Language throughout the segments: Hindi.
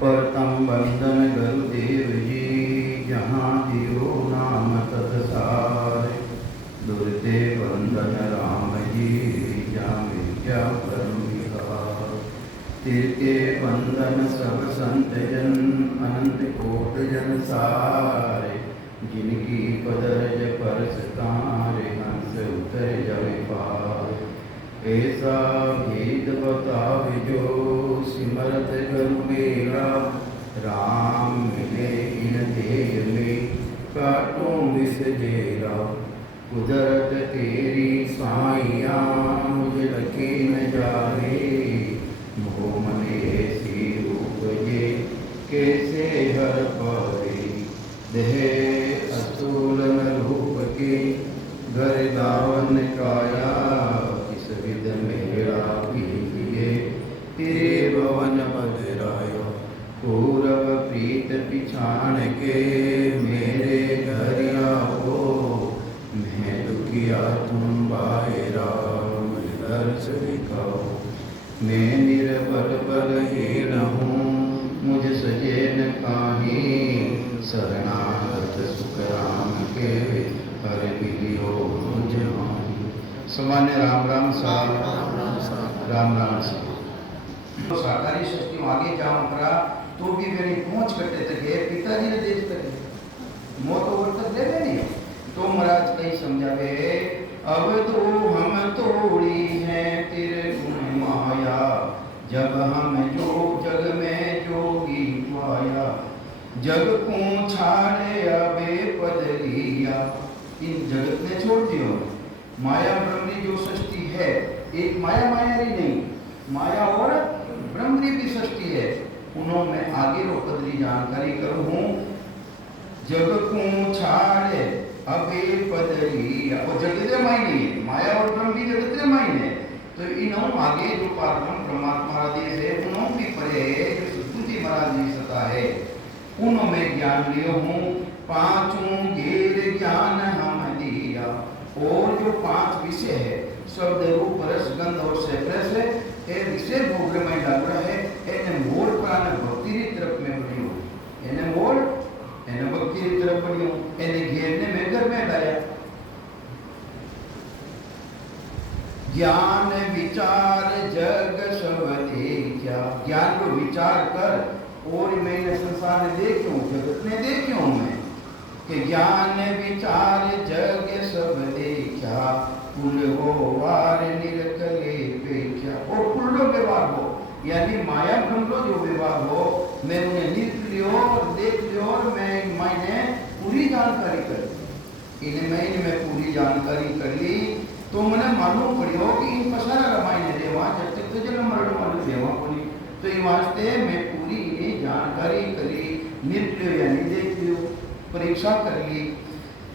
परतम बंदन गुरुदेव जी, जहाँ दियो नाम तत्सारे। दुर्ते बंदन राम जी, जामे क्या परम विहार। तिरके बंदन सब संत जन, अनंत कोट जन सारे। जिनकी पदरज परस तारे, हंस उतर जवे पार। ऐसा भेद बताव जो, सिमरत गुरु मेरा। राम मिले इन देह में, काटों विष जेरा। कुदरत तेरी साइया, मुझे लगे न जाए। मोह मन ऐसी रूप जे, कैसे हर पावे। देह अस्तूलन रूप के, घर दावन काया। किस विध मेरा कीजिए, तेरे भवन बदरायो। पूरब प्रीत पिछाण के, मेरे घर आओ। मैं दुखिया तुम बायरा, दर्श दिखाओ। मैं निर्बल बलहीन हूँ, मुझ सजे न काहीं। शरणागत सुख राम के, हर मिलियो मुझ माही। सामान्य राम राम साहब, राम राम साहब। तो सरकारी सृष्टि में आगे जाऊँ करा, तो भी मेरी पहुँच करते थे पिताजी ने देश तक मौत ओवर तक ले नहीं। तो महाराज कहीं समझावे, अब तो हम तोड़ी है तेरे गुण माया। जब हम जो जग में जोगी पाया। जग को छाड़े अबे पद लिया। इन जगत ने छोड़ दियो। माया ब्रह्मरी जो सृष्टि है, एक माया मायारी नहीं, माया और ब्रह्मरी भी सृष्टि है। उन्होंने मैं आगे रो पदरी जानकारी करूँ। जग को छाड़े अबे पद लिया। वो जगत मायने है, माया और ब्रह्म भी जगत मायने है। तो इन्हों आगे जो पारब्रह्म परमात्मा देश है, उन्हों भी परे जो सुधि महाराज जी सता है, उन्हों में ज्ञान लियो हूँ। पांचों घेर ज्ञान हम दिया। और जो पांच विषय है, शब्द रूप रस गंध और रस है, ये विषय भोग में लग रहा है। एने मोड़ प्राण भक्ति की तरफ में बढ़ियो, एने मोड़ एने भक्ति की तरफ बढ़ियो, एने घेरने में घर में लाया। ज्ञान विचार जग सब देखा। ज्ञान को विचार कर, और मैंने संसार ने देखूं, जगत ने देखूं मैं, कि ज्ञान विचार जग सब देखा। कुल हो वार निरकले पेख्या। और कुल्लो व्यवहार हो, यानी माया ब्रह्म जो व्यवहार हो, मैं उन्हें निरख लियो और देख लियो, और मैंने पूरी जानकारी कर ली। इन्हें मैंने पूरी जानकारी कर ली, तो मैंने मालूम पड़ियो कि इन पसारा रामायण देवा जब तक तो जन्म मरण वाले देवा पड़ी। तो ये वास्ते मैं पूरी इन्हें जानकारी करी, निरख लियो यानी देख लियो, परीक्षा कर ली।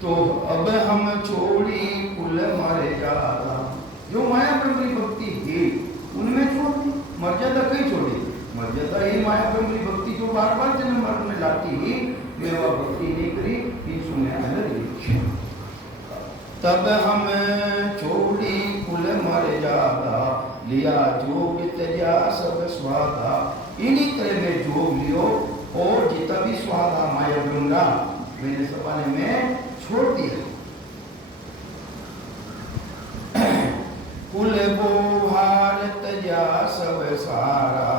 तो अब हम छोड़ी कुल मारे जाता। जो माया ब्रह्मरी भक्ति है, उनमें छोड़ दी। मर्यादा कहीं छोड़ी, मर्यादा ही माया ब्रह्मरी भक्ति जो बार बार जन्म मरण में लाती ही, मैं वह भक्ति नहीं करी, इन सुने अलग। तब हम छोड़ी कुल मारे जाता। लिया जोग त्यजा सब स्वादा। इन्हीं तरह में जोग लियो, और जितना भी स्वादा माया ब्रह्मरा मैंने सपने में छोड़ दिया। कुल बोहार तजा सब सारा।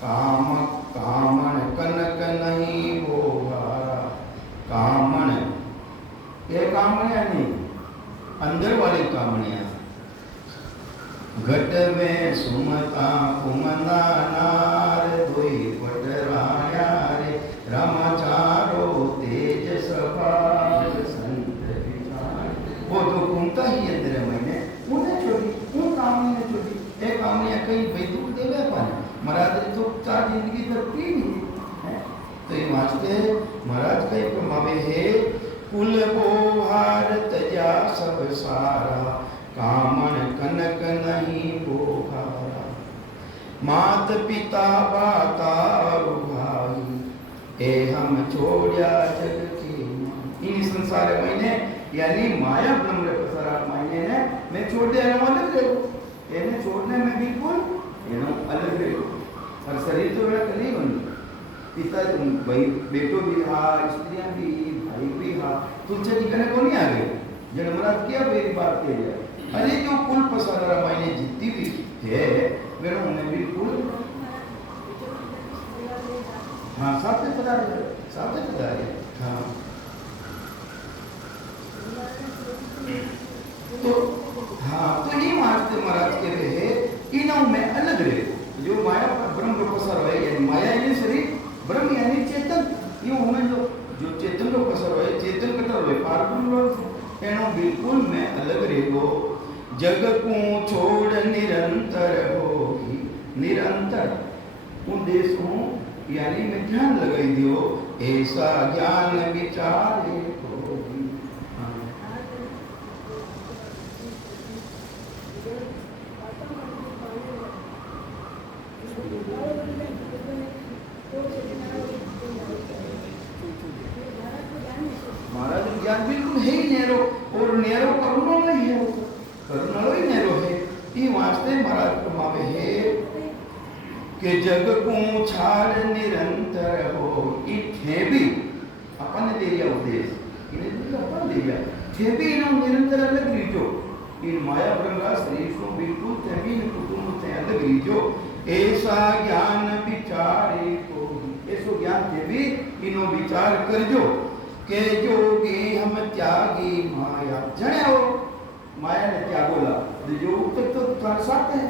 काम कामन कनक नहीं बोहारा। कामन ये कामनिया नहीं, अंदर वाली कामनिया। घट में सुमता कुमना नार। दोई पटराया रे रामाचारो तेज सपाल संत विचार। वो तो कुमता ही अंदर मैंने उन्हें छोड़ी, उन कामनी ने छोड़ी। एक कामनिया कहीं बैतूल देवे पाने महाराज तो चार जिंदगी तरती नहीं है। तो ये वास्ते महाराज का एक मावे है, कुल बोहार तजा सब सारा। कामन कनक नहीं बोहारा। मात पिता बाता भाई, ए हम छोड़िया जग की माँ। इन संसार महीने यानी माया ब्रह्म पसारा महीने ने मैं छोड़ दे अलग रहो એને છોડને મેં બિલકુલ એનો અલગ રહ્યો और शरीर तो मेरा नहीं बन पिता भाई बेटो भी हा स्त्रियां भी भाई भी हा तुझे ठिकाने को नहीं आ गए जन मराद किया मेरी बात के लिए अरे जो कुल पसारा मायने जितनी भी है मेरा उन्हें बिल्कुल हाँ साथ पता है हाँ तो हाँ तो ये मारते महाराज के रहे इनों में अलग रहे जो माया ब्रह्म पसर है यानी माया यानी शरीर ब्रह्म यानी चेतन ये हमें जो चेतन को पसर है चेतन कटर है पारब्रह्म एनो बिल्कुल में अलग रहेगो जग को छोड़ निरंतर होगी निरंतर उद्देश्य यानी में ध्यान लगाई दियो ऐसा ज्ञान विचारे महाराज ज्ञान बिल्कुल है ही नैरो और नैरो करुणा नहीं है करुणा ही नैरो है ये वास्ते महाराज कमावे है कि जग को छाड़ निरंतर हो इथे भी अपन दे दिया उद्देश्य इन्हें भी अपन दे दिया थे भी इन्हों निरंतर अलग रीजो इन माया ब्रह्मा शरीर को बिल्कुल थे भी कुटुंब से अलग रीजो ऐसा ज्ञान विचारे को ऐसो ज्ञान थे भी इन्हों विचार कर जो के जोगी हम त्यागी माया जने हो माया ने त्यागोला जो तक तो तार साथ है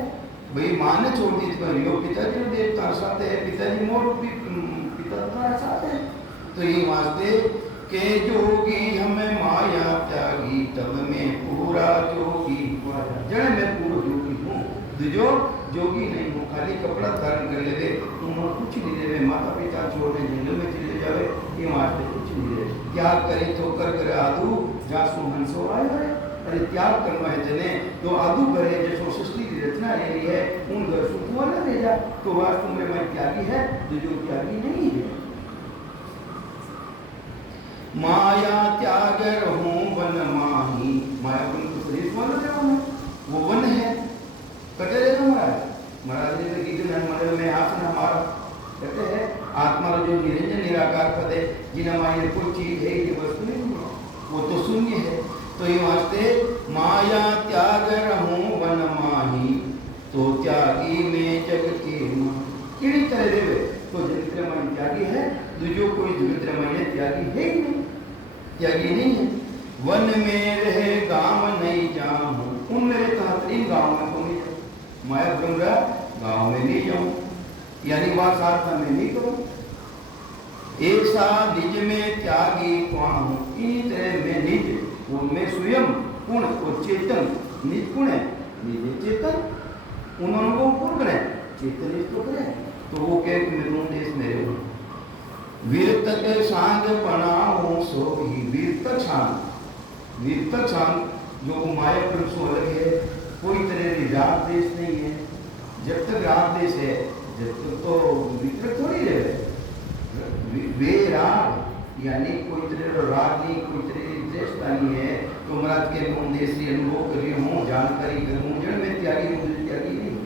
भाई मां ने छोड़ दी रियो पिताजी ने देव तार साथ है पिताजी मोर भी पिता तार साथ है तो ये वास्ते के जोगी हमें माया त्यागी तब में पूरा जोगी जने मैं पूरा जोगी हूँ जो जोगी नहीं हूँ खाली कपड़ा धारण कर ले तुम कुछ नहीं देवे माता पिता छोड़ने जंगल में चले जावे ये वास्ते कुछ नहीं दे त्याग करे तो कर आदू जासु हंसो आए अरे त्याग करना है जने तो आदू करे जैसो सृष्टि की रचना रही है उन घर सुखवा न ले जा तो वास्तव में मैं त्यागी है जो त्यागी नहीं है माया त्याग रहूं वन माही माया वन को शरीर वन रहूं वो वन है कटे रहे महाराज ने गीत में हमारे में आसन हमारा कहते हैं आत्मा जो निरंजन निराकार पद है जिन माया कोई चीज है ये वस्तु नहीं है वो तो शून्य है तो ये वास्ते माया त्याग रहूं वन माही तो त्यागी में जग के किड़ी तरह देवे तो जगत मन त्यागी है जो कोई जगत मन त्यागी है ही नहीं त्यागी नहीं है वन में रहे गांव नहीं जाऊं उन मेरे तहत इन गांव में तो नहीं जाऊं माया ब्रह्म गांव में नहीं जाऊं यानी वह साधना में नहीं करूं ऐसा निज में त्यागी पाऊं इन्हीं तरह में निज वो मैं स्वयं पूर्ण और चेतन निज गुण है निज चेतन उन्होंने वो पूर्ण है चेतन निज तो करे तो वो कह कि मेरे देश मेरे हो वीरत के सांग पनाऊं सो ही वीरत सांग जो माया पुरुष से अलग है कोई तरह की राग देश नहीं है जब तक राग देश है जब तक तो वितरक थोड़ी रहे वे राग यानी कोई तरह का राग नहीं कोई तरह की द्वेषता नहीं है तो महाराज के मैं देशी अनुभव कर रही हूँ जानकारी कर हूँ जड़ में त्यागी हूँ त्यागी नहीं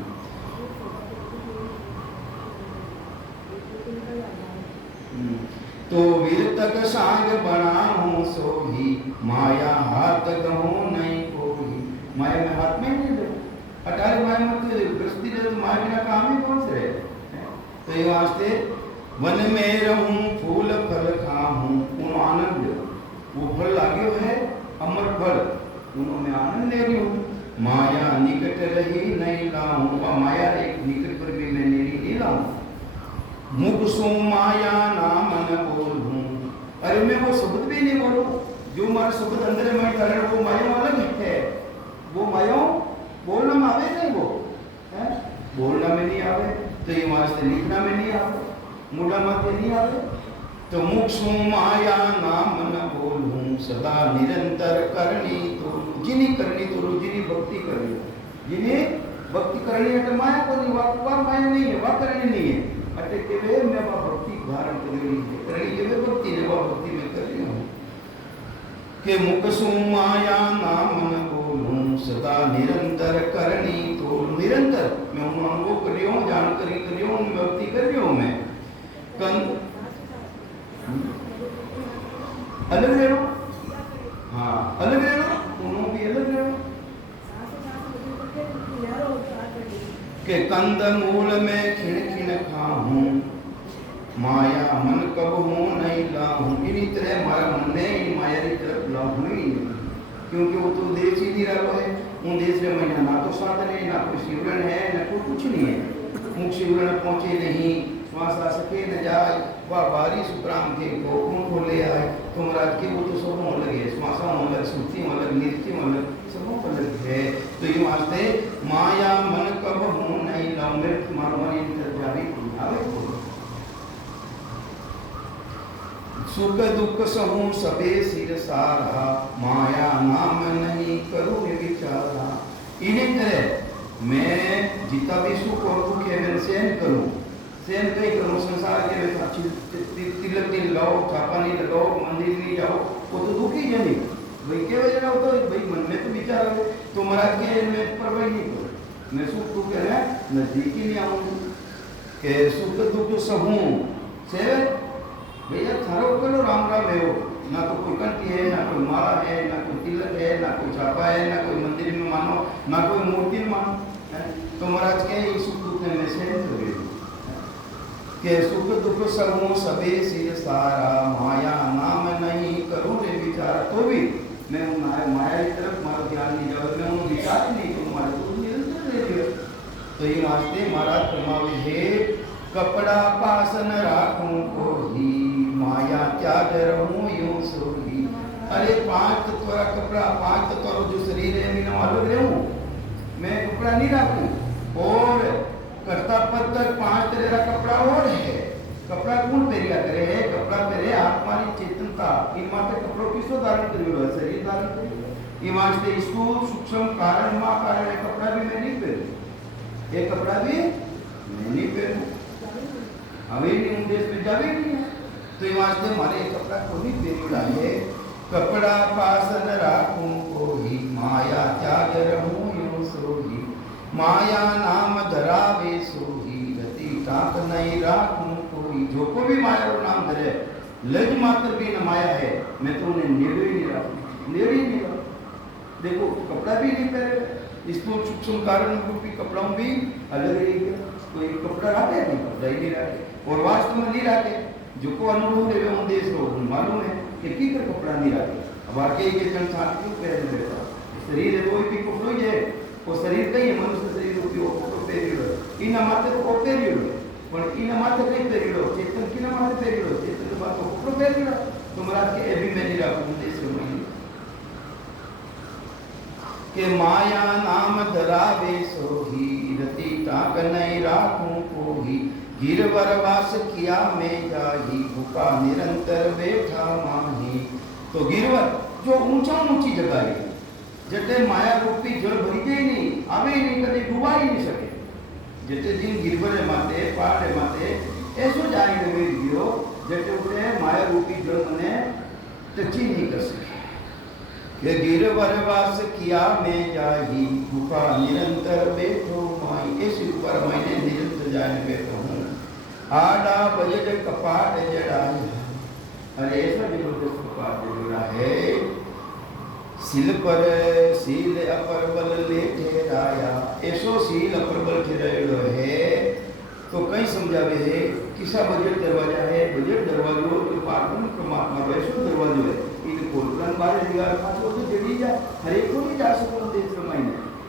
तो वीर तक सांग बनाऊं सो ही माया हाथ गहूं नहीं कोई माया में हाथ में नहीं दे अटारे माया मत गृहस्थी दे तो माया बिना काम ही कौन से रहे तो ये वास्ते वन में रहूं फूल फल खाऊं उन आनंद वो फल लागे है अमर फल उन्होंने आनंद ले रही हूँ माया निकट रही नहीं लाऊं माया एक निकट पर भी मैं नहीं लाऊं मुख सो माया नाम न बोलूं अरे मैं वो शब्द भी नहीं बोलूं जो हमारा शब्द अंदर में कारण वो माया अलग है वो माया बोलना में आवे नहीं वो है बोलना में नहीं आवे तो ये वास्ते लिखना में नहीं आवे मुड़ा माते नहीं आवे तो मुख सो माया नाम न बोलूं सदा निरंतर करनी तो जिनी करनी तो जिनी भक्ति करनी जिनी भक्ति करनी है तो माया को नहीं वाह माया नहीं है वाह करनी नहीं है अटके वे मैं वह भक्ति धारण करनी है करनी के वे भक्ति ने वह भक्ति में कर रही हूँ के मुख सु माया नाम न बोलूं सदा निरंतर करनी तो निरंतर मैं उनको कर रही हूँ, जानकारी कर रही हूँ, भक्ति कर रही हूँ मैं अलग रहो, हाँ अलग रहो, दोनों भी अलग रहो। के कंद मूल में खिन खिन खाऊं माया मन कब हूँ नहीं लाऊं। इन्हीं तरह हमारा मन ने इन माया की तरफ लाऊं ही नहीं, क्योंकि वो तो देश ही नहीं रहा है। उन देश में महीना ना तो साधन है, ना कोई शिवरण है, ना कोई कुछ नहीं है। मुख शिवरण पहुँचे नहीं, श्वास आ सके न जाए, वह बारिश उपराम के गोकुल को ले आए। तो महाराज के वो तो सब अलग है, श्वासा अलग, श्रुति अलग, नृत्य अलग, सब अलग है। तो ये वास्ते माया मन कब हूँ नहीं लाऊं, मेरे तुम्हारा मन इन तरफ जावे आवे। सुख दुख सहूं सबे सिर सारा माया नाम नहीं करूं विचारा। इन्हीं तरह मैं जितना भी सुख और दुख है मैं सहन करूं, सहन कहीं करूं। संसार के में तिलक नहीं लगाओ, छापा नहीं लगाओ, मंदिर नहीं जाओ, वो तो दुख ही है नहीं भाई। क्या वजह होता है भाई, मन में तो विचार है तो महाराज के मैं परवाही नहीं करूं, मैं सुख दुख है नजदीक ही नहीं आऊंगी। के सुख दुख सहूं से भैया थारो करो राम राम है वो, ना तो कोई कंठी है, ना कोई माला है, ना कोई तिलक है, ना कोई छापा है, ना कोई मंदिर में मानो, ना कोई मूर्ति में मानो। तो महाराज के सुख दुख में से के सुख दुख सहूं सबे सिर सारा माया नाम नहीं करूं रे विचार। तो भी मैं माया की तरफ मारा ध्यान नहीं जाओ, मैं उन विचार नहीं करूं, मारे तो निरंतर रह लियो। तो ये वास्ते महाराज फरमावे है कपड़ा पासन राखूं कोही माया त्याग रहूं यूं सोही। अरे पांच तत्व कपड़ा, पांच तत्व जो शरीर है मैं अलग रहूं, मैं कपड़ा नहीं राखूं। और करता पद तक पांच तरह का कपड़ा और है। कपड़ा कौन पहरिया करे है, कपड़ा पहरे आत्मा की चेतनता। इन मात्र कपड़ों किसको धारण करियो, शरीर धारण करियो। ये वास्ते इसको सूक्ष्म कारण मा कारण है, कपड़ा भी मैं नहीं पहनूं, ये कपड़ा भी मैं नहीं पहनूं, अभी नहीं देश में जावे नहीं है। तो ये वास्ते हमारे कपड़ा को नहीं पहनना है। कपड़ा पासन राखूं कोही माया त्याग रहूं यूं सोही। माया नाम धरावे सोही गति टाक नहीं राखूं कोई। जो को भी माया रो नाम धरे लज मात्र भी न माया है, मैं तो उन्हें नेड़े ही नहीं रखूं, नेड़े ही नहीं रखूं। देखो कपड़ा भी नहीं पहने, इसको सूक्ष्म कारण रूपी कपड़ों भी अलग ही है। कोई कपड़ा रखे नहीं, कपड़ा ही नहीं रखे और वास्तव में नहीं रखे। जो को अनुभव देवे उन देश को मालूम है कि कर कपड़ा नहीं रखे। अब वाकई के जन साथ क्यों पहने रहता शरीर है कोई भी कपड़ो है, वो शरीर कहीं है मनुष्य शरीर उपयोग कपड़ो पहरियो इन माथे को पहरियो, पर इन माथे नहीं पहरियो, चेतन की माथे पहरियो, चेतन के बाद कपड़ो पहरियो। तो महाराज के अभी मैं नहीं रखूं देश में के माया नाम धरावे सोही रति टाक नहीं राखूं कोही। गिरवर वास किया मैं जाही भूखा निरंतर बैठा माही। तो गिरवर जो ऊंचा ऊंची जगह है, जटे माया रूपी जल भरी गई नहीं, आवे नहीं, कभी डूबा ही नहीं सके। जटे दिन गिरवर माते पहाड़ माते ऐसो जाएंगे वे गिरो जटे उठे माया रूपी जल मने टची नहीं कर सके। ये गिरवर वास किया मैं जाही भूखा निरंतर बैठो माई। ऐसे ऊपर मैंने निरंतर जाने बैठा हूँ। आडा बजट कपाट जड़ाया, अरे ऐसा जबरदस्त कपाट जड़ा है। सिल पर सील अपर बल ले ठहराया, ऐसो सील अपर बल ठहरायो है। तो कहीं समझावे है किसा बजट दरवाजा है, बजट दरवाजो तो परमात्मा रो ऐसो दरवाजो है। इन कोलकन बारे दीवार पाछो तो जड़ी जा, हर एक को नहीं जा सको देश में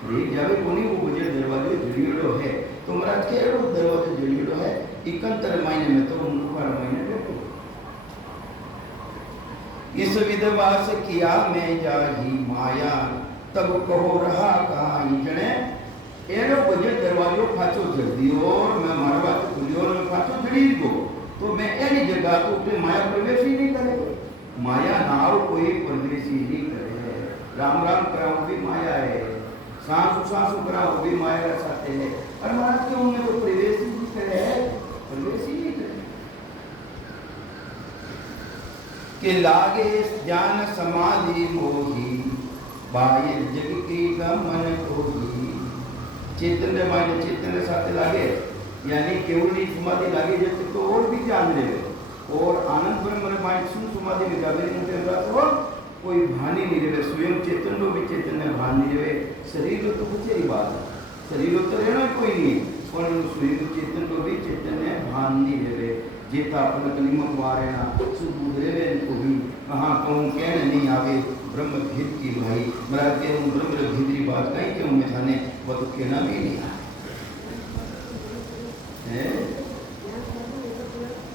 हरेक जावे कोनी वो बजट दरवाजो जड़ीड़ो है। तो महाराज के एड़ो दरवाजो जड़ीड़ो है। इकंतर महीने में तो मुखवार महीने देखो इस विधवास किया मैं जाही माया तब कहो रहा कहां जने। एड़ो बजट दरवाजो फाचो जल्दी और मैं मारवा खुलियो और मैं फाचो जड़ी गो। तो मैं एनी जगह तो पे माया प्रवेश ही नहीं करे, माया नाव कोई प्रवेश ही नहीं करे। राम राम कराओ भी माया है, सांसु सांसु कराओ भी माया का साथ है। और महाराज क्यों में तो प्रवेश ही नहीं करे, प्रवेश ही नहीं करे। कि लागे ज्ञान समाधि मोही बाह्य जग की गमन कोही। चैतन्य माने चैतन्य साथे लागे यानी केवली समाधि लागे जैसे तो और भी जान ले और आनंद ब्रह्म माने सुन समाधि में जावे तो कोई भानी नहीं रहे स्वयं चैतन्य भी चैतन्य भान नहीं रहे। शरीर तो कुछ ही बात है, शरीर तो रहना कोई नहीं पर स्वयं चैतन्य भी चैतन्य भान नहीं रहे। जेता अपन कलिमक वारेना सुबुद रेवे को भी कहाँ कहूँ कहने नहीं आवे ब्रह्म भेद की भाई मरा के उन ब्रह्म भेदरी बात कहीं क्यों में थाने वो तो कहना भी नहीं आए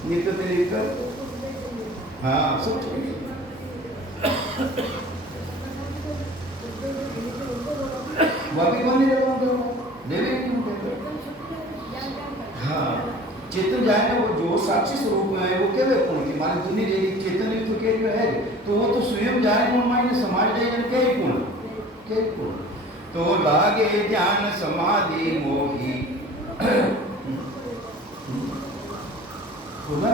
नित्य से लेकर हाँ सब चाहिए वापी कौन नहीं रहता देवे क्यों कहते हाँ चेतन जाए ना वो जो साक्षी स्वरूप में है वो क्या वे कौन की माने दुनिया देगी चेतन तो क्या है तो वो तो स्वयं जाए कौन मायने समाज जाए क्या ही कौन तो लागे ज्ञान समाधि मोही खोला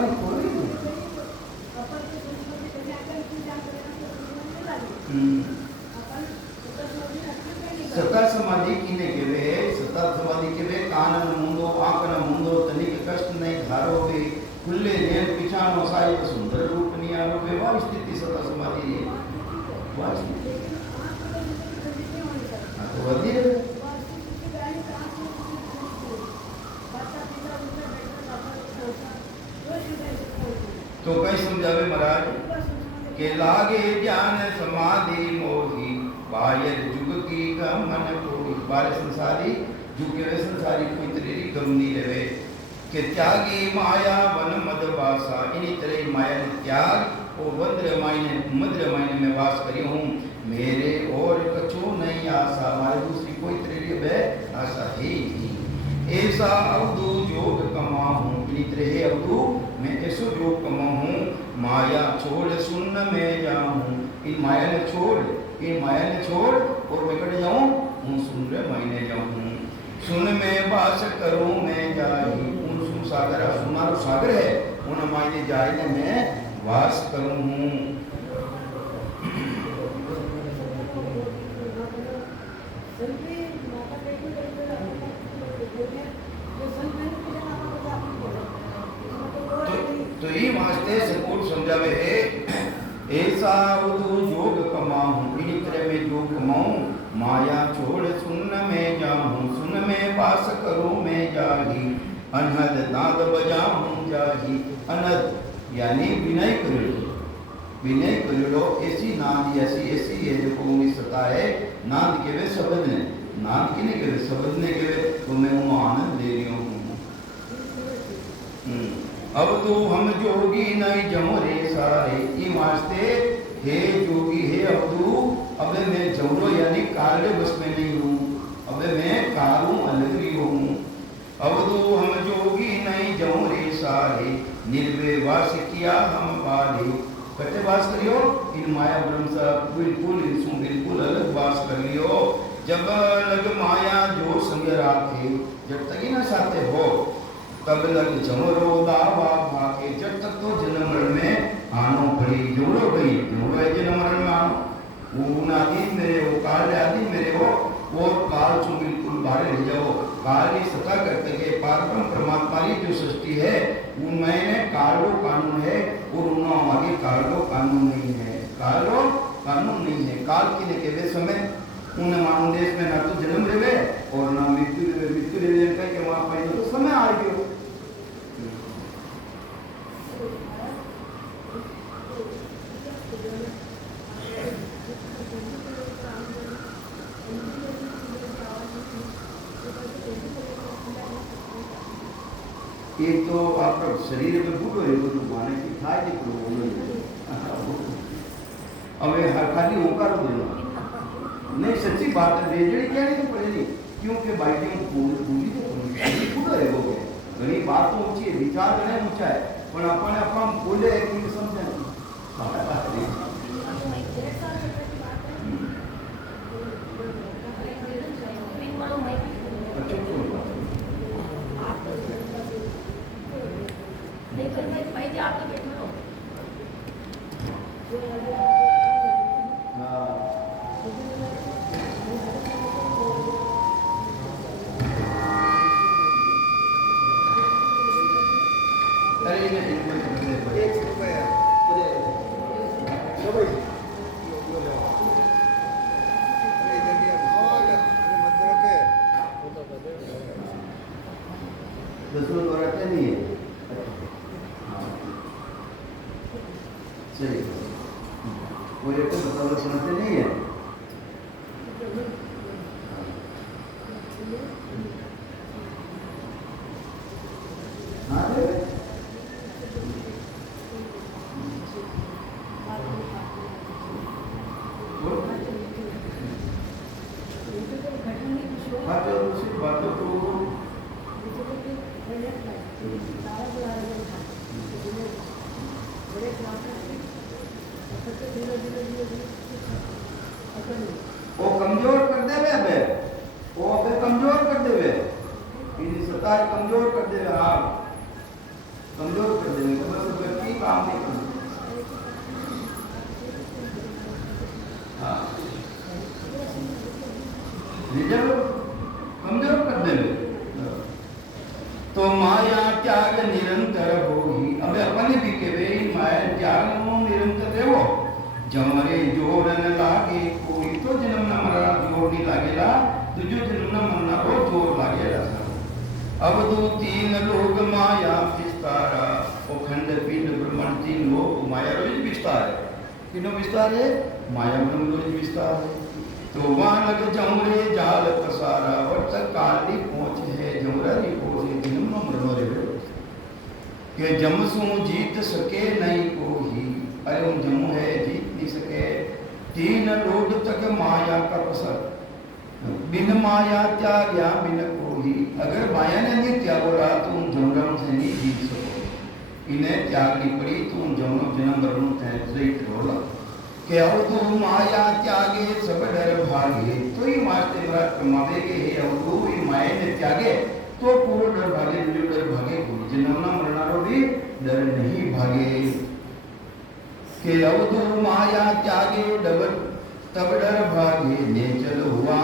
सता समाधि किने केवे सता समाधि केवे कानन मुंदो आंकन मुंदो तनिक कष्ट नहीं धारो वे खुले नेर पिछानो साई सुंदर रूप नहीं आरो वे वा स्थिति सता समाधि है वा स्थिति तो वधिए तो कई समझावे महाराज के लागे ज्ञान समाधि मोही बाह्य जुग की गमन कोई बाह्य संसारी जुग के संसारी कोई तेरी गम नहीं रहे के त्यागी माया वन मद वासा इन्हीं तरह माया ने त्याग और वंद्र मायने मद्र मायने में वास करी हूँ मेरे और कछु नहीं आशा हमारे दूसरी कोई तेरी वह आशा है नहीं ऐसा अवधू जोग कमाऊं इन्हीं तरह अवधू मैं ऐसो जोग कमाऊं माया छोड़ सुन में जाऊं इन माया ने छोड़ और मैं कट जाऊं उन सुन रे मायने जाऊं सुन में वास करूं मैं जाही उन सुन सागर सुनारो सागर है उन मायने जाए ने मैं वास करूं हूं तो ये वास्ते सतगुरु समझावे है ऐसा उदू जोग कमाऊं इन्हीं तरह में जोग कमाऊं माया छोड़ सुन में जाऊं सुन में वास करूं मैं जाही अनहद नाद बजाऊं जाही अनहद यानी विनय करियो ऐसी नाद ऐसी है जो कोई सता है नाद के वे शब्द ने नाद किने के वे शब्द ने के वे तो मैं वो आनंद ले रही हूं अब तो हम जोगी नहीं जमोरे सारे ई वास्ते हे जोगी हे अब तू अब मैं जमरो यानी कार्य बस में नहीं हूँ अब मैं कारू अलग भी हूँ अब तो हम जोगी नहीं जमोरे सारे निर्वे वास किया हम बाले कटे वास करियो इन माया ब्रह्म से बिल्कुल अलग वास कर लियो जब लग माया जो संग राखे जब तक ही ना साथे हो तब लग जमरो दावा भाके जब तक तो जन्म मरण में आनो पड़ी जोड़ो गई जोड़ो है जन्म मरण में आनो वो आदि मेरे हो काल आदि मेरे हो और काल चुन बिल्कुल बाहर रह जाओ काल की सत्ता करते के पारब्रह्म परमात्मा की जो सृष्टि है उनमें कालो कानून है और उन्होंने आगे कालो कानून नहीं है कालो कानून नहीं है काल के लिए समय उन्हें मानव देश में ना तो जन्म रहे और ना मृत्यु रहे के वहाँ पर तो समय आ गयो एक तो आपका शरीर में बूढ़ो है तो माने की था कि अब हर खाली ओंकार देना नहीं सच्ची बात है बेजड़ी क्या नहीं तो पड़ेगी क्योंकि बाइक में पूरी तो बूढ़ो है वो घनी बात तो ऊंची है विचार घने ऊंचा है पर अपन अपन बोले कि समझे बातों को वो कमजोर कर देवे बे, वो अबे कमजोर कर देवे, इन सतार कमजोर कर देवे, हाँ कमजोर कर देवे, तो बस व्यक्ति काम नहीं करते, हाँ निजर कमजोर कर देवे। तो माया त्याग निरंतर होगी, अबे अपने भी के वे माया त्याग नो निरंतर रेवो, जमरे जोर न लागे कोई तो जन्म न मरा जोर नहीं लागेला, तुझो जन्म न मरना रो जोर लागेला। अब दो तीन लोग माया विस्तारा, ओ खंड पिंड ब्रह्मांड तीन लोग माया रोज विस्तार है, किनो विस्तार है, माया ब्रह्म रोज विस्तार है। तो वहाँ लग जमरे जाल पसारा, और तक काली पहुँच है जमरा री पहुँचे जन्म न मरनो रे, के जमसू जीत सके नहीं कोई, अरे उन जमू है जीत नहीं सके, तीन लोग तक माया का पसर, बिन माया त्याग्या बिन कोई, अगर माया ने नहीं त्यागोला तो उन जमरों से नहीं जीत सको, इन्हें त्यागनी पड़ी तो उन जमरों जन्म मरणों से जीत रोला, के अवधु माया त्यागे सब डर भागे, तो ही मास्ते मेरा कमावेगे हे अवधु ही माया ने त्यागे तो पूरा डर भागे, डर भागे कोई जन्म न मरना रो भी डर नहीं भागे, के अवधु माया त्यागे डबर तब डर भागे, ने चल हुआ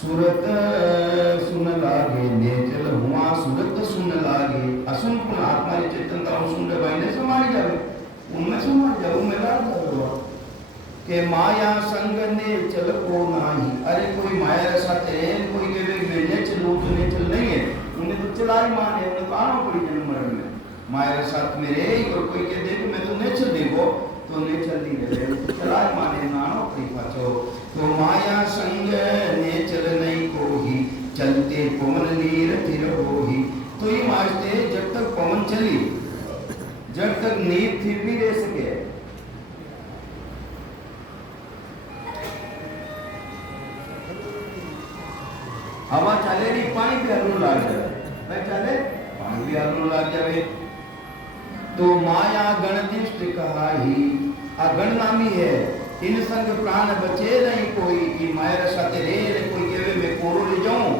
सूरत सुन लागे, ने चल हुआ सूरत सुन लागे, असुन पुन आत्मा ने चेतनता सुन भाई ने समाई जावे, उनमें समाई जावे, उनमें लाग जावे, के माया संग ने चल को नाही, अरे कोई माया साथ है, कोई के वे ने चलो तो ने चल नहीं है, उन्हें तो चला ही माने, उन्हें तो आना पड़ी जन्म मरण में, माया साथ में रहे, और कोई के देख मैं तो ने चल देखो तो ने चल नहीं रहे, तो चला ही माने नानो पड़ी पाछो, तो माया संग ने चल नहीं कोही, चलते पवन नीर थिर होही, तो ये मारते जब तक पवन चली, जब तक नीर थिर भी रह सके, हवा चले नहीं पानी भी हरनो लाग जाए, मैं चले पानी भी हरनो लाग जाए, तो माया गणदिष्ट कहाही, आ गणनामी है, इन संग प्राण बचे नहीं कोई, कि माया साथे रे कोई केवे मैं कोरो ले जाऊं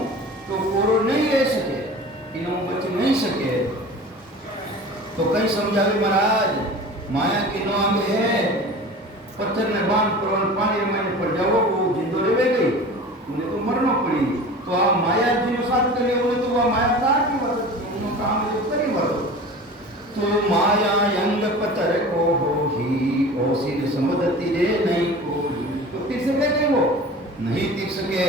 तो कोरो नहीं रह सके, इनो बच नहीं सके, तो कहीं समझावे महाराज माया की नो अंग है, पत्थर ने बांध पर पानी में पड़ जाओ वो जिंदो रह गई, उन्हें तो मरना पड़ी, तो आप माया जिन साथ करे उन्हें तो वह माया साथ ही वर्त, उन्होंने काम जो करी वर्त, तो माया यंग पत्थर को होही, ओ सिर समदती रे नहीं कोई, तो तीर सके नहीं वो नहीं तीर सके,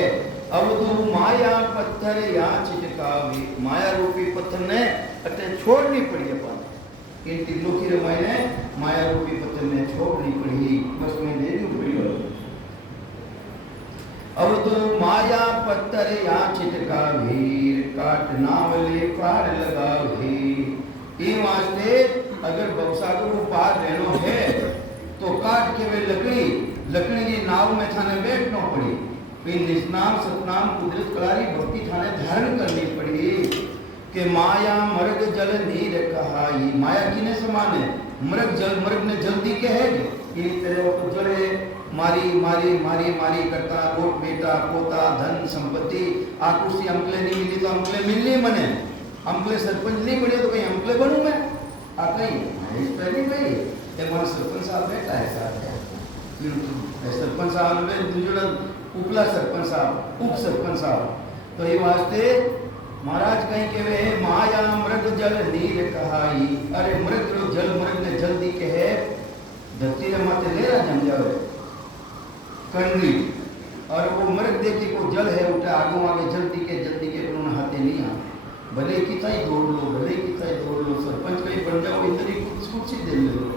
अब तो माया पत्थर या चिटकावे, माया रूपी पत्थर ने अटे छोड़नी पड़ी अपन, इन तीनों की रमाई ने माया रूपी पत्थर ने छोड़नी पड़ी, बस में देनी पड़ी, अब तो माया पत्थर या चिटकावे, काट नावले पार लगावे, ये वास्ते अगर बक्सागर को पार रहना है तो काट के वे लकड़ी की नाव में थाने बैठना पड़ी, फिर निस्नाम सतनाम कुदरत कलारी भक्ति थाने धारण करनी पड़ी, कि माया मर्ग जल नीर कहाई, माया किने समान है, मर्ग ने जल्दी कहेगी, इन तरह वो जल है, मारी मारी मारी मारी करता, रोट बेटा पोता धन संपत्ति, आकुशी अंकले नहीं मिली तो अंकले मिलनी मने, अंकले सरपंच नहीं बने तो कहीं अंकले बनूं मैं, आ कहीं इस पहली भाई हमारा सरपंच साहब बैठा है साथ, सरपंच साहब में दूसरा उपला सरपंच साहब उप सरपंच साहब, तो ये वास्ते महाराज कहीं के वे माया मृग जल नीर कहाई, अरे मृग जल मृग ने जल्दी कहे, धरती ने मत ले रहा जम जाओ कंडी, और वो मृग देखी को जल है उठा आगो आगे जल्दी के उन्होंने हाथे नहीं आ, भले कितना ही दौड़ लो, भले कितना ही दौड़ लो, सरपंच कहीं बन जाओ इधर ही कुछ दे लो,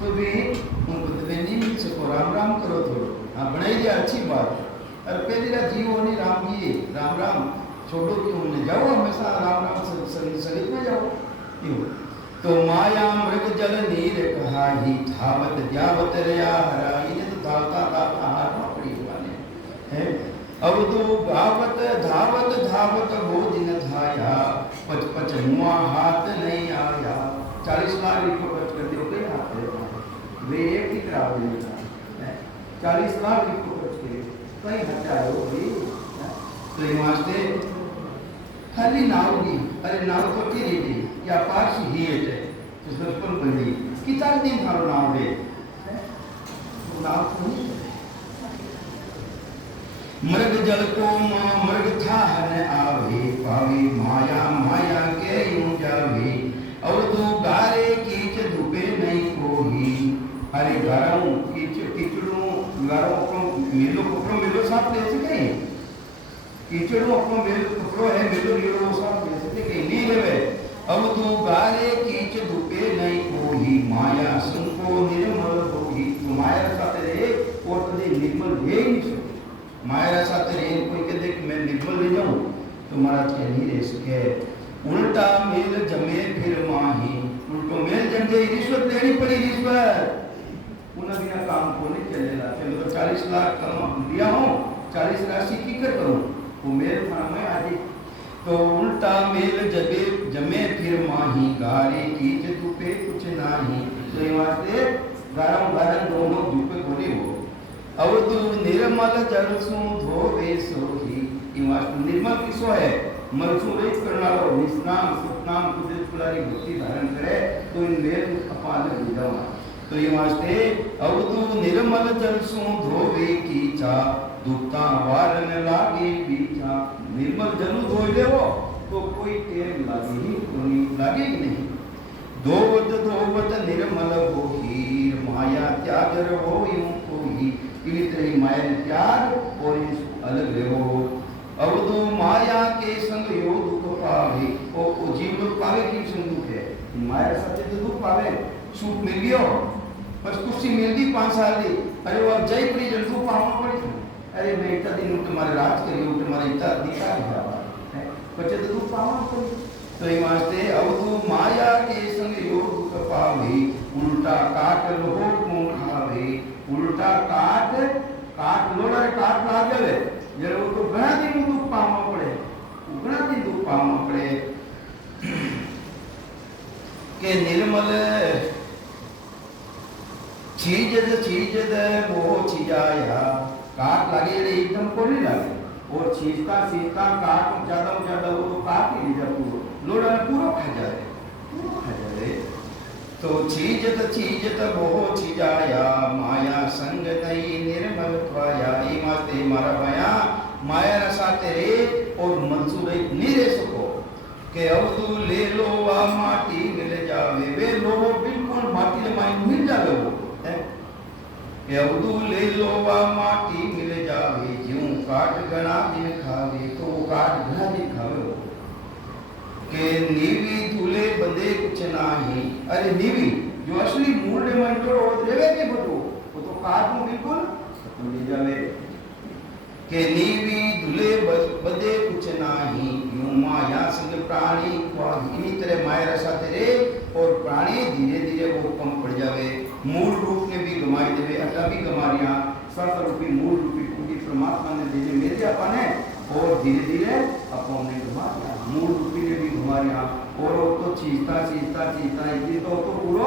तो भी उनको दबे नहीं मिल सको, राम राम करो थोड़ो, हाँ बनाई दिया अच्छी बात, अरे पहली रात जीवो नहीं राम जी राम राम छोड़ो क्यों, उन्हें जाओ हमेशा राम राम संगीत में जाओ क्यों, तो माया मृग जल नीर कहाही, धावत द्यावत रया हरा, इन्हें तो धावता धावता हारना पड़ी वाले है, अवधु गावत धावत धावत वो दिन धाया, पच पच मुआ हाथ नहीं आया। 40 लाख लिखो खर्च कर दियो कई हाथ है वे एक ही कराव देगा 40 लाख लिखो खर्च करे कई हटायो भाई। तो ये वास्ते खाली नावगी अरे नाव तो तेरी दी या पारसी ही है तो बचपन बनी कितना दिन थारो नाव दे नाव तो नहीं मृग जल को मृग था न आवे पावे माया माया के यूं जावे और तू गारे कीच धुपे नहीं कोई अरे गारों कीच कीचड़ों गारों को मिलो साथ ले सके कीचड़ों अपनो मेल कपड़ो है मेलो लीड़ो साथ ले सके कहीं नहीं लेवे। अब तू गारे कीच धुपे नहीं कोई माया संको निर्मल होगी। तो माया साथ रहे और कदे निर्मल है ही नहीं माया साथ रहे कोई के देख मैं निर्मल ले जाऊं तो महाराज के नहीं रह सके। उल्टा मेल जमे फिर माही उल्टो मेल जमे रिश्वत लेनी पड़ी रिश्वत उन्हें बिना काम को नहीं चलेगा। चलो तो 40 लाख दिया हूँ 40 राशि की कर करूँ वो मेल में आदि। तो उल्टा मेल जबे जमे फिर माही गारे कीच धुपे कुछ नाही। तो ये वास्ते गारम गारन दोनों धुपे घोरी हो। अब तू निर्मल जल सु धोवे सोही। ये वास्ते निर्मल किसो है मलसु रहित करना लो निस्नाम सतनाम कुदरत कुलारी भक्ति धारण करे तो इन मेल अपाल हो जावा। तो ये वास्ते अब तू निर्मल जल सु धोवे कीचा दुखता वारन लागे बीचा। निर्मल जल धोई ले वो तो कोई टेम लागे ही कोई लागेगी नहीं। धोवत निर्मल हो हीर माया त्याग रहो यूं कोई। इसी तरह माया ने त्याग और अलग रहो। अब तो माया के संग यो दुख पावे ओ जीव दुख पावे की संग दुख है माया सत्य तो दुख पावे सुख मिल गयो बस कुर्सी मिल गई 5 साल दी अरे वो जय पड़ी जंतु पावना पड़ी अरे मैं इतना दिन तुम्हारे राज करी तुम्हारे इतना अधिकार है बच्चे तो दुख पावना पड़ी। तो ये वास्ते अब तू माया के संग यो दुख पावे उल्टा काट लो मुंह खावे। उल्टा काट लो रे काट ला जावे जब वो तो घना दिन दुख पावना पड़े घना दिन दुख पावना पड़े के निर्मल चीज वो चीजाया काट लगे एकदम को नहीं लगे और चीजता काट ज्यादा वो तो काट ही नहीं जाता लोड़ा पूरा खा जाए। तो चीज वो चीजाया माया संग नहीं निर्मल पाया। ये माते मारा माया माया रसा तेरे और मंसूबे नहीं रह सको के अब तू ले लो वा माटी मिल जावे वे लो बिल्कुल माटी ले माई मिल जावे वो है के अब तू ले लो वा माटी मिल जावे ज्यों काट गना दिन खावे। तो काट गना दिन खावे के नीवी धूले बंदे कुछ नाही। अरे नीवी जो असली मूल में मंटो देवे के बटो वो तो काट में बिल्कुल ले जावे के नीवी धूले बंदे कुछ नाही। यूं माया संग प्राणी इन्हीं तरह माया रसा तेरे और प्राणी धीरे धीरे वो कम पड़ जावे मूल रूप ने भी गमाई देवे अटा भी गमारियां सर्व रूपी मूल रूपी पूरी परमात्मा ने दे मेरे अपने और धीरे धीरे अपन ने गमारियां मूल रूपी ने भी गमारियां और तो चीजता ये तो पूरा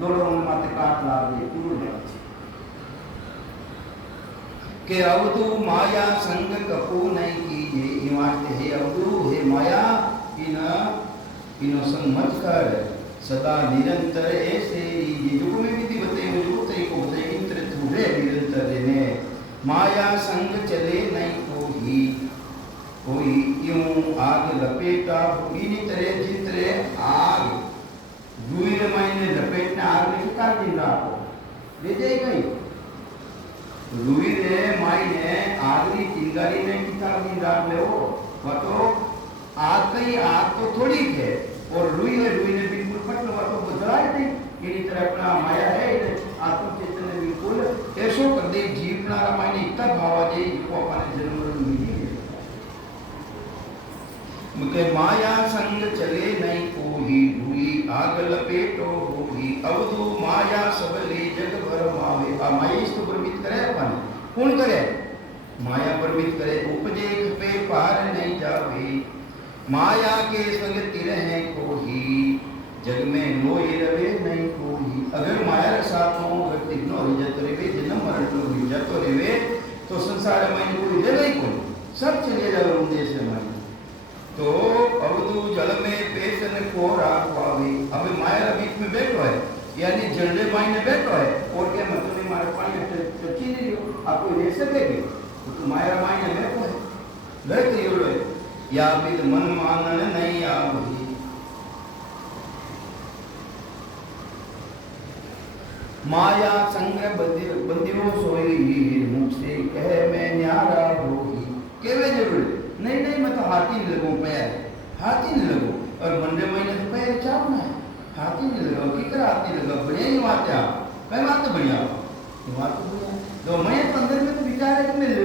दोनों माते काट ला दे पूरा के अब तू माया संग कपू नहीं कीजिए। ये वास्ते है अब तू हे माया इनो संग मत कर सदा निरंतर ऐसे ये जो में भी बताइए जो तरी को बताइए इंतर थोड़े निरंतर रहने माया संग चले नहीं कोई यूं आग लपेटा इन्हीं तरह जिस तरह आग जुईर मायने लपेटने आग में कर दिन रात ले जाए गई रुई ने माई ने आगरी चिंगारी ने कितना दिन रात ले वो तो आग तो थोड़ी है और रुई ने बिल्कुल पटल वो तो बदलाए नहीं इन्हीं तरह अपना माया है आत्म चेतन ने बिल्कुल ऐसो कर दे जीवना रामायण इतना भाव आ जाए को अपने जन्म मिली मुके माया संग चले नहीं कोई हुई आग लपेटो होगी। अब तो माया सबले जग भर मावे आ माया इस तो भ्रमित करे अपन कौन करे माया परमित करे उपजे पे पार नहीं जावे, माया के संग तिरह कोही, जग में मोहि रवे नहीं कोही। अगर माया रे साथ हो व्यक्ति नो जतो रेवे, जन्म मरण नो जतो रेवे, तो संसार में कोई रहे ही कोई, सब चले जावे उनदेश में। तो अवधु जल में पेशन को राखवावे, अब माया बीच में बैठो है, यानी जंडे माई ने बैठो है, और क्या मतलब नहीं मारे पानी चची नहीं हो, आपको रह सकेगी तो माया माई ने बैठो है, बैठ रही हो या भी तो मन मानन नहीं आवही। माया संग बंदियों सोई, मुख से कह मैं न्यारा होगी, केवे जरूर नहीं नहीं मैं तो हाथी नहीं लगूं, पैर हाथी नहीं लगूं, और मंडे महीने तो पैर चापना है, हाथी नहीं लगा की कर हाथी लगा बढ़िया ही बात है, मैं बात तो बढ़िया ये बात तो बढ़िया तो मैं अंदर में तो विचार है कि मैं ले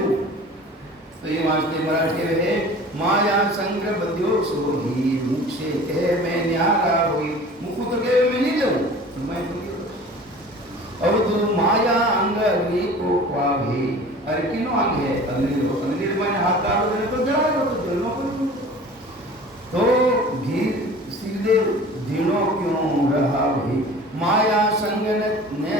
तो ये वास्ते मराठी है माया संग बंदियों सोई, मुख से कह मैं न्यारा होई, मुख तो कहे मैं नहीं लूं तो मैं अब तो माया अंग अग्नि को पावे, अरे किनो अंग है अग्नि लो, अग्नि मैंने हाथ डालो तो जला लो तो जलनो को तो भी सीधे दिनों क्यों रहा भाई, माया संग ने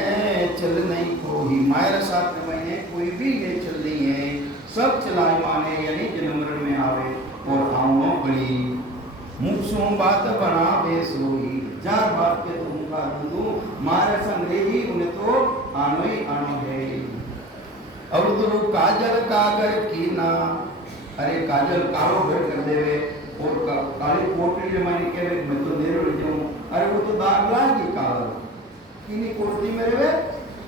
चल नहीं कोई, माया साथ में मैंने कोई भी ये चल नहीं है, सब चलाए माने यानी जन्म मरण में आवे और आओ बड़ी मुख सो बात बनावे सोई, जार बात के तो मुखा दूं मारे संग ही उन्हें तो आनो ही आनो है। अब तो काजल कागर की ना, अरे काजल कारो भेट कर देवे और काली कोटरी जो मैंने कहे मैं तो देर हो जाऊं, अरे वो तो दाग लागी काला किनी कोटरी मेरे वे,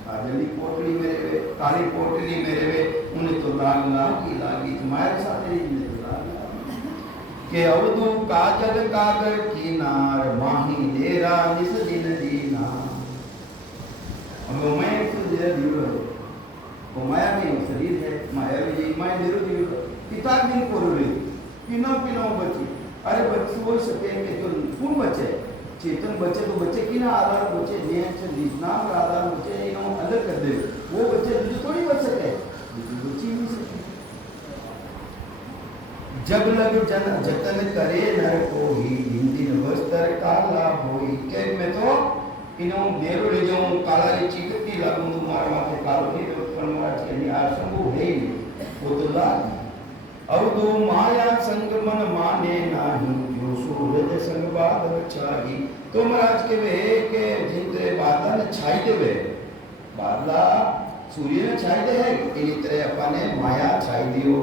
काजली कोटरी मेरे वे, काली कोटरी मेरे वे, उन्हें तो दाग लागी तुम्हारे साथ ही के अवधु काजल कागर किनार, माही डेरा निस दिन दीना। अब मैं तो जरा दियो वो माया में शरीर है, माया भी माया देरो दियो किताब दिन को रे किनो बच्चे, अरे बच्चे बोल सके कि तो कौन बच्चे चेतन बच्चे तो बच्चे की ना आधार बच्चे ज्ञान से नाम आधार बच्चे इन्हों अलग कर दे, वो बच्चे दूसरे थोड़ी बच सके, बच्चे नहीं सके। जब लग जन जतन करे नर को ही, दिन दिन वस्त्र काला होई, के मैं तो इन्हों देरो ले जाऊं काला रे चिकती लागूं तुम्हारा माथे कालो नहीं तो फलमार के नहीं आसंगो है वो तो लाग। अब तो माया संग मन माने नाही, जो सूरज संग बादल छाई, तो महाराज के वे के जिंदे बादल छाई देवे, बादला सूर्य ने छाई दे है इनी तरह अपने माया छाई दियो,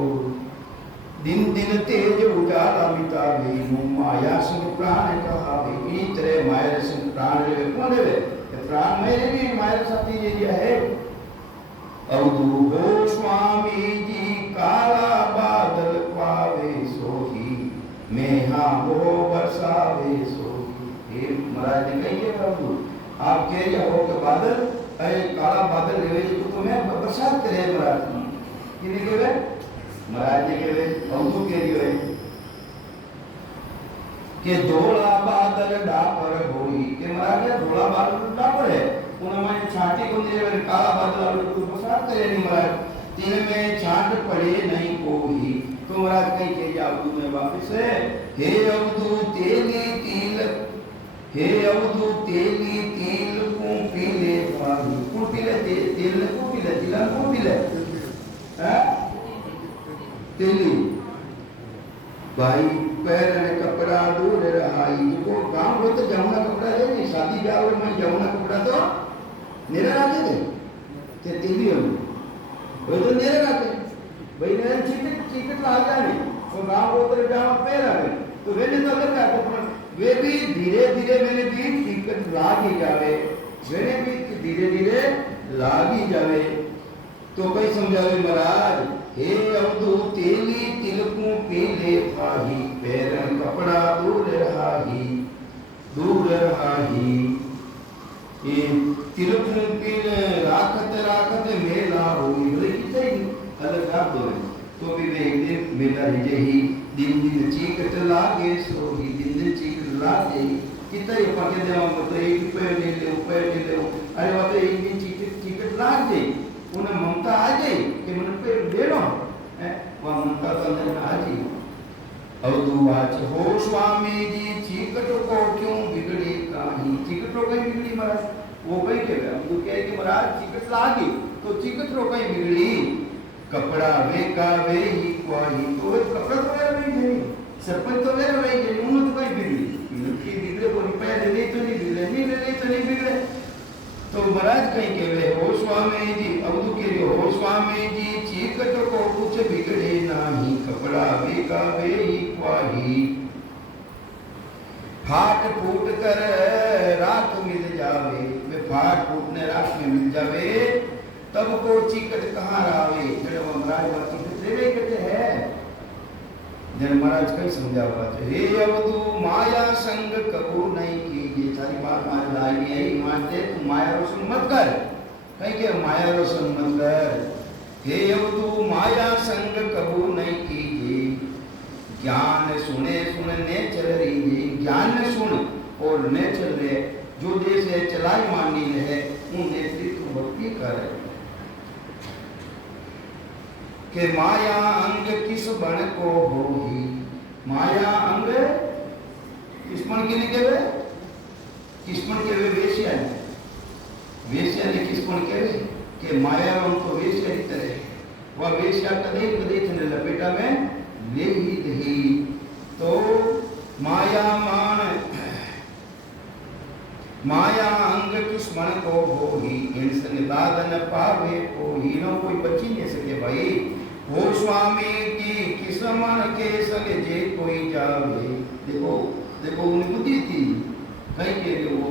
दिन दिन तेज उजाला मिटावे, माया संग प्राण कहावे, इनी तरह माया संग प्राण रे कौन देवे, प्राण में भी माया साथी ये दिया है। अवधू गोस्वामी जी काला बादल पावे सोही, मेहा वो बरसावे सोही। ये महाराज ने कही है प्रभु आप कह रहे हो कि बादल अरे काला बादल रेवे तो मैं बरसात करे महाराज किने के वे महाराज ने कहे अवधू कह रही है कि धोला बादल डापर होई, के महाराज धोला बादल डापर है उन्होंने छाटी को दे काला बादल और तो बरसात करे नहीं महाराज, तीन में छाट पड़े नहीं कोई, तो महाराज कहीं के जादू में वापस है, हे अवधू तेली तिल, हे अवधू तेली तिल को पीले पानी, को पीले तेल को पीले तिल को पीले हैं तेली भाई पैर में कपड़ा दूर रहाई, को गांव में तो जमुना कपड़ा है नहीं, शादी ब्याह में जमुना कपड़ा तो नेरे राखे थे ते तेली हो वो तो नेरे राखे भाई नेरे चिकट ला जाने तो गांव को उधर ब्याह में पैर आ गए तो वे ने तो अलग का तो वे भी धीरे धीरे मैंने भी चिकट लाग ही जावे, मैंने भी धीरे धीरे लाग ही जावे, तो कई समझावे महाराज हे अवधू तेली तिलकू पीले फाही, पैरन कपड़ा दूर रहाही, ये तिलकू पीले राखत मेला होई, बोले कितना ही अलग आप दो तो भी वे एक दिन मेला रह ही, दिन दिन चीकट लागे सोही, दिन दिन चीकट लागे कितना ही पके देवा तो एक रुपये ले ले अरे वो तो एक दिन चीकट लाग जाए, उन्हें ममता आ जाए कि मन पे दे लो अवधुवाच हो स्वामी जी चीकट को क्यों बिगड़ी काही। चीकट रो कहीं बिगड़ी महाराज, वो कहीं के अवधु कहे कि महाराज चीकट लागी तो चीकट रो कहीं बिगड़ी। कपड़ा वे का वे ही क्वाही, तो वे कपड़ा तो वे नहीं देनी, सरपंच तो वे नहीं देनी, उन्होंने तो कहीं बिगड़ी। इनकी बिगड़े वो रुपया ले ले तो नहीं बिगड़े, नहीं ले ले तो नहीं बिगड़े। तो महाराज कहीं के वे हो स्वामी जी, अवधु के लिए हो स्वामी जी चीकट को कुछ बिगड़े नाही। कपड़ा वे का वे ही क्वाही, फाट फूट कर राख मिल जावे। वे फाट फूटने राख में मिल जावे, तब को चीकट कहाँ रावे। जब महाराज बात चीकट ले करते हैं जन महाराज कहीं समझावा हे अवधु माया संग कबू नहीं कीजिए। सारी बात मान लाई है मानते तू माया रो संग मत कर, कहीं के माया रो संग मत कर। हे अवधु माया संग कबू नहीं कीजिए, ज्ञान सुने सुनने चल रही। ज्ञान ने सुन और ने चल रहे, जो देश है चलाई मानी है उन नेतृत्व भक्ति कर। के माया अंग किस बण को होही। माया अंग किस बण के लिए वे, किस बण के वे वेश्या ने, वेश्या ने किस बण के वे के माया अंग तो वेश्या की तरह। वह वेश्या कदे कदे ने लपेटा में ले ही रही। तो माया मान माया अंग किस बण को होही, इन संग दादन पावे कोई। न कोई बची नहीं सके भाई। हो स्वामी की किस मन के संग जे कोई जावे। देखो देखो उन्हें बुद्धि थी कहीं के लिए वो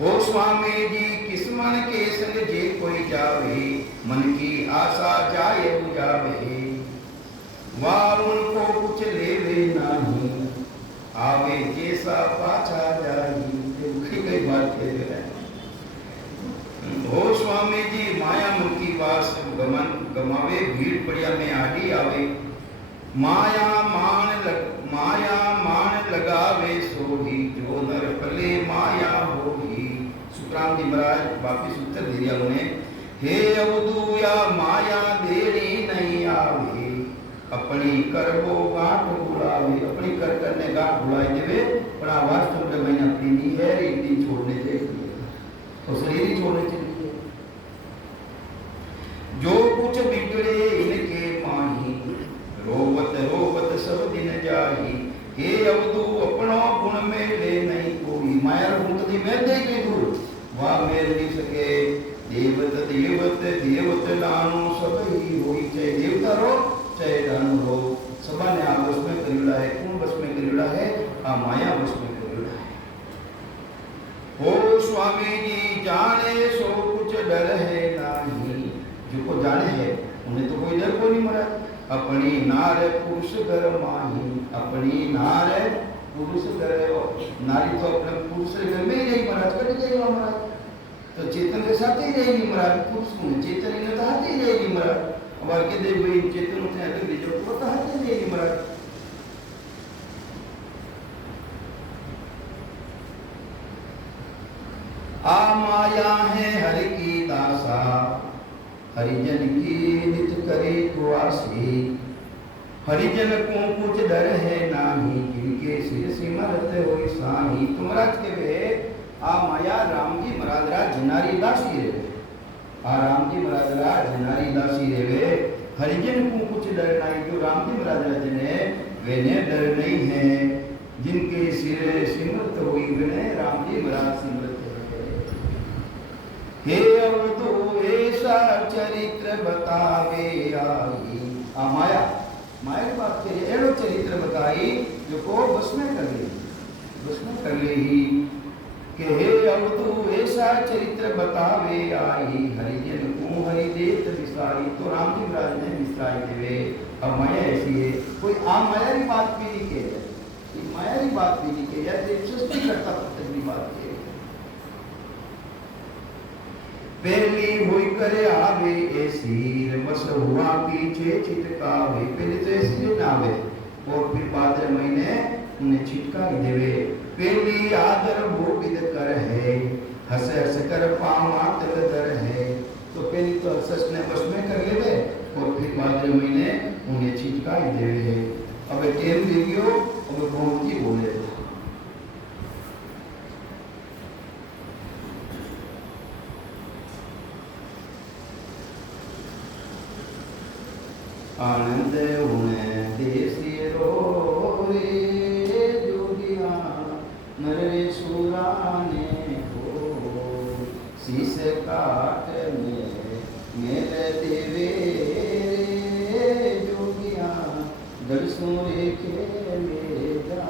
हो स्वामी जी किस मन के संग जे कोई जावे। मन की आशा जाए बुझावे, वारुण को कुछ लेवे नहीं। आवे जैसा पाछा जाई। कई बात कह रहे हैं हो स्वामी जी माया मन की वास गमन गमावे। भीड़ पड़िया में आड़ी आवे, माया मान लगावे सोही। जो नर पले माया होगी। सुखराम जी महाराज वापिस उत्तर दे दिया उन्हें। हे अवधू या माया देरी नहीं आवे, अपनी करबो गांठ बुलावे। अपनी कर करने गांठ बुलाई देवे, पर वास्तव में मैंने अपनी नहीं है इतनी छोड़ने चाहिए तो शरीर ही छोड़ने चाहिए। जो कुछ बिगड़े इनके माही, रोवत रोवत सब दिन जाही। हे अवधू अपनो गुण में ले नहीं कोई। माया गुण कदी मेल दे के दूर वह मेल नहीं सके। देवत देवत देवत लानो सब ही होई। चाहे देवता रो चाहे दानव रो, सबा ने आपस में करीड़ा है। कौन बस में करीड़ा है? आ माया बस में करीड़ा है। हो स्वामी जी जाने सो कुछ डर है नहीं। जो को जाने है उन्हें तो कोई डर को नहीं मरा। अपनी नार पुरुष घर माही। अपनी नार पुरुष घर, नारी तो अपने पुरुष के घर में ही नहीं महाराज, कभी जाएगा महाराज। तो चेतन के साथ ही रहेगी महाराज। पुरुष को चेतन ही तो हाथ ही रहेगी महाराज। अब के देव भाई चेतन होते हैं तो जो तो हाथ ही रहेगी महाराज। आ माया है हरि की दासा, हरिजन की नित करे कुआसी। हरिजन को कुछ डर है नाही, जिनके सिर सिमरत होई साही। तो महाराज के वे आ माया राम जी महाराज राज जनारी दासी रे। आ राम जी महाराज राज जनारी दासी रे वे। हरिजन को कुछ डर नहीं। जो राम जी महाराज राज ने वे ने डर नहीं है। जिनके सिर सिमरत होई वे राम जी महाराज सिमरत है। हे अवधू ऐसा चरित्र बतावे आई। आ माया माया की बात करिए, एड़ो चरित्र बताई जो को बस में कर ली, बस में कर ली। कि हे अवधू ऐसा चरित्र बतावे आई। हरिजन को हरि देत विसारी। तो राम जी महाराज ने विसारी देवे। अब माया ऐसी है, कोई आ माया की बात भी नहीं कहे, माया की बात भी नहीं कहे, या सृष्टि करता प्रत्येक की बात कहे। पहली हुई करे आवे ऐसी, बस हुआ पीछे छिटकावे। पहले तो ऐसी ना आवे और फिर बाद महीने उन्हें छिटका ही देवे। पहली आदर भोगित कर है, हस हस कर पामा तल दर है। तो पहली तो हस हस ने बस में कर लेवे और फिर बाद महीने उन्हें छिटका दिखाई दे रहे हैं। अब टेम दे गयो अब गोमती बोले आनंद उन्हें देसी रो रे जोगिया नरेशुरा ने हो शीश काट में मेल देवे जोगिया दर्शो रे के ले जा